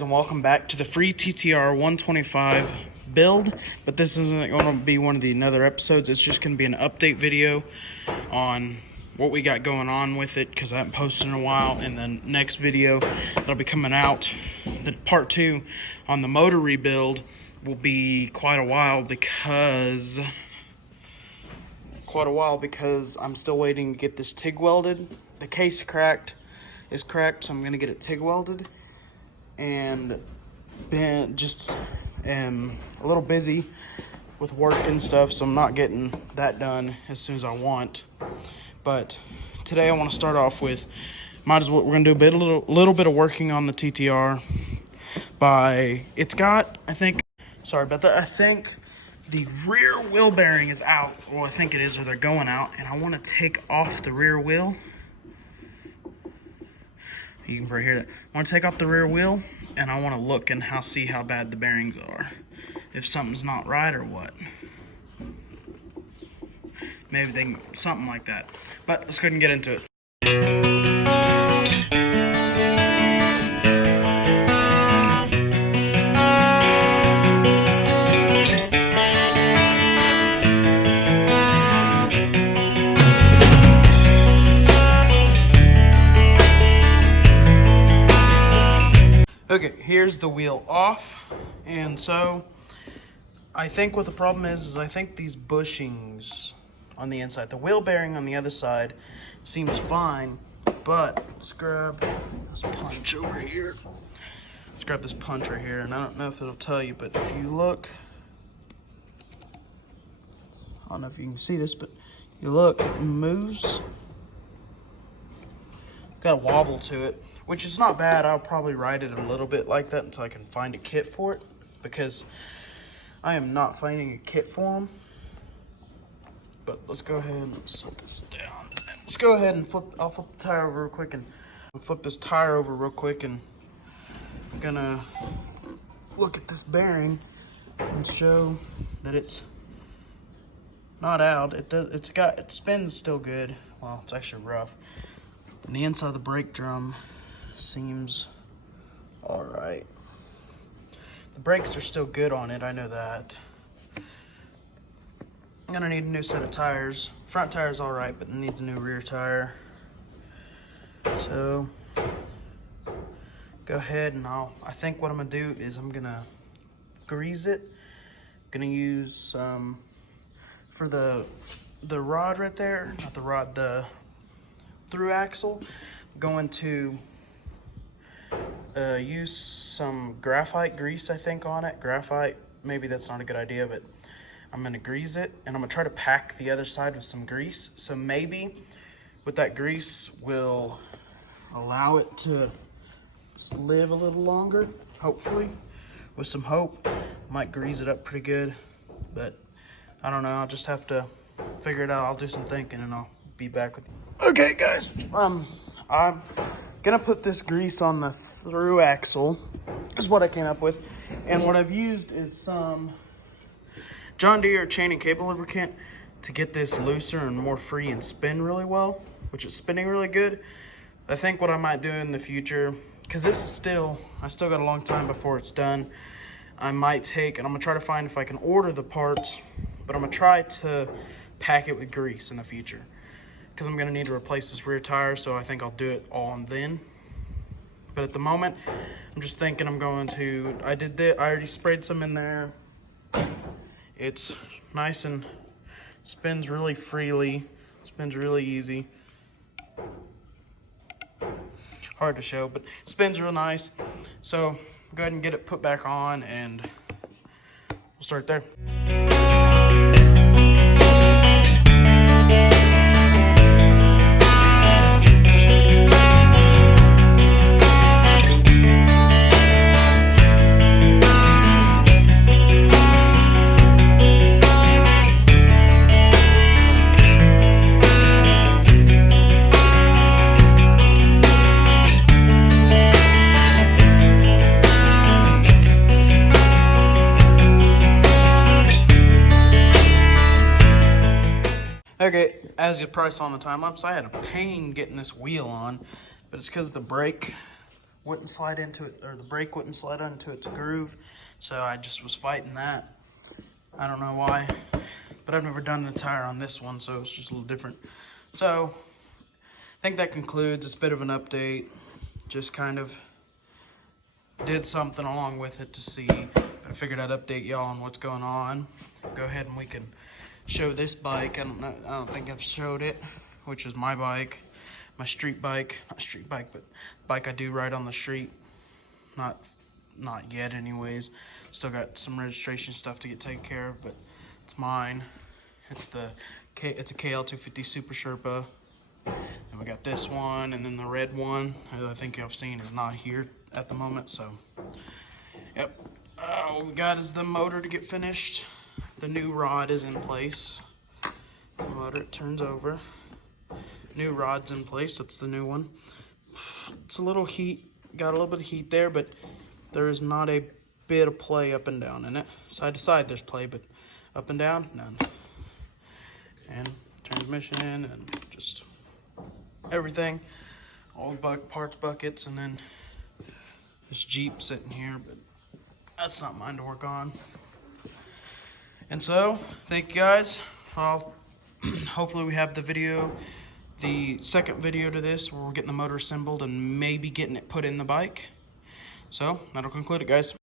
And welcome back to the free ttr125 build, but this isn't going to be one of the another episodes. It's just going to be an update video on what we got going on with it, because I haven't posted in a while. And then next video that'll be coming out, the part 2 on the motor rebuild, will be quite a while because I'm still waiting to get this TIG welded. The case is cracked, so I'm going to get it TIG welded. And been just am a little busy with work and stuff, so I'm not getting that done as soon as I want. But today I want to start off with, we're gonna do a little bit of working on the TTR. It's got, I think the rear wheel bearing is out. Well, I think it is, or they're going out, and I want to take off the rear wheel. You can probably hear that. I want to take off the rear wheel, and I want to look and see how bad the bearings are. If something's not right or what. Maybe something like that. But let's go ahead and get into it. Okay, here's the wheel off, and so I think what the problem is I think these bushings on the inside, the wheel bearing on the other side seems fine, but let's grab this punch over here. Let's grab this punch right here, and I don't know if it'll tell you, but if you look, I don't know if you can see this, but you look, it moves. Got a wobble to it, which is not bad. I'll probably ride it a little bit like that until I can find a kit for it, because I am not finding a kit for them. But let's go ahead and set this down. Let's go ahead and I'll flip the tire over real quick, and flip this tire over real quick, and I'm gonna look at this bearing and show that it's not out. It spins still good. Well, it's actually rough. And the inside of the brake drum seems all right. The brakes are still good on it, I know that. I'm gonna need a new set of tires. Front tire's all right, but it needs a new rear tire. So, go ahead and I think what I'm gonna do is I'm gonna grease it. I'm gonna use some, for the rod right there, not the rod, the through axle, I'm going to use some graphite grease, I think, on it. Graphite, maybe that's not a good idea, but I'm gonna grease it, and I'm gonna try to pack the other side with some grease. So maybe with that grease will allow it to live a little longer, hopefully. With some hope, might grease it up pretty good, but I don't know. I'll just have to figure it out. I'll do some thinking, and I'll be back with you. Okay, guys, I'm gonna put this grease on the through axle, is what I came up with. And what I've used is some John Deere chain and cable lubricant to get this looser and more free and spin really well, which is spinning really good. I think what I might do in the future, because I still got a long time before it's done, I might take, and I'm gonna try to find if I can order the parts, but I'm gonna try to pack it with grease in the future, because I'm gonna need to replace this rear tire, so I think I'll do it all and then. But at the moment, I'm just thinking I already sprayed some in there. It's nice and spins really freely, spins really easy. Hard to show, but spins real nice. So go ahead and get it put back on, and we'll start there. Okay, as you probably saw on the time lapse, I had a pain getting this wheel on, but it's because the brake wouldn't slide into it, or the brake wouldn't slide into its groove. So I just was fighting that. I don't know why, but I've never done the tire on this one, so it's just a little different. So I think that concludes. It's a bit of an update. Just kind of did something along with it to see. I figured I'd update y'all on what's going on. Go ahead and we can show this bike. I don't think I've showed it, which is my bike, my street bike. Not street bike, but bike I do ride on the street. Not yet anyways. Still got some registration stuff to get taken care of, but it's mine. It's a KL250 Super Sherpa. And we got this one, and then the red one, as I think y'all seen, is not here at the moment. So yep, all we got is the motor to get finished. The new rod is in place. The motor, it turns over. New rod's in place. That's the new one. It's a little heat, got a little bit of heat there, but there is not a bit of play up and down in it. Side to side there's play, but up and down, none. And transmission and just everything. All parts buckets, and then this Jeep sitting here, but that's not mine to work on. And so, thank you guys. Hopefully we have the second video to this where we're getting the motor assembled and maybe getting it put in the bike. So, that'll conclude it, guys.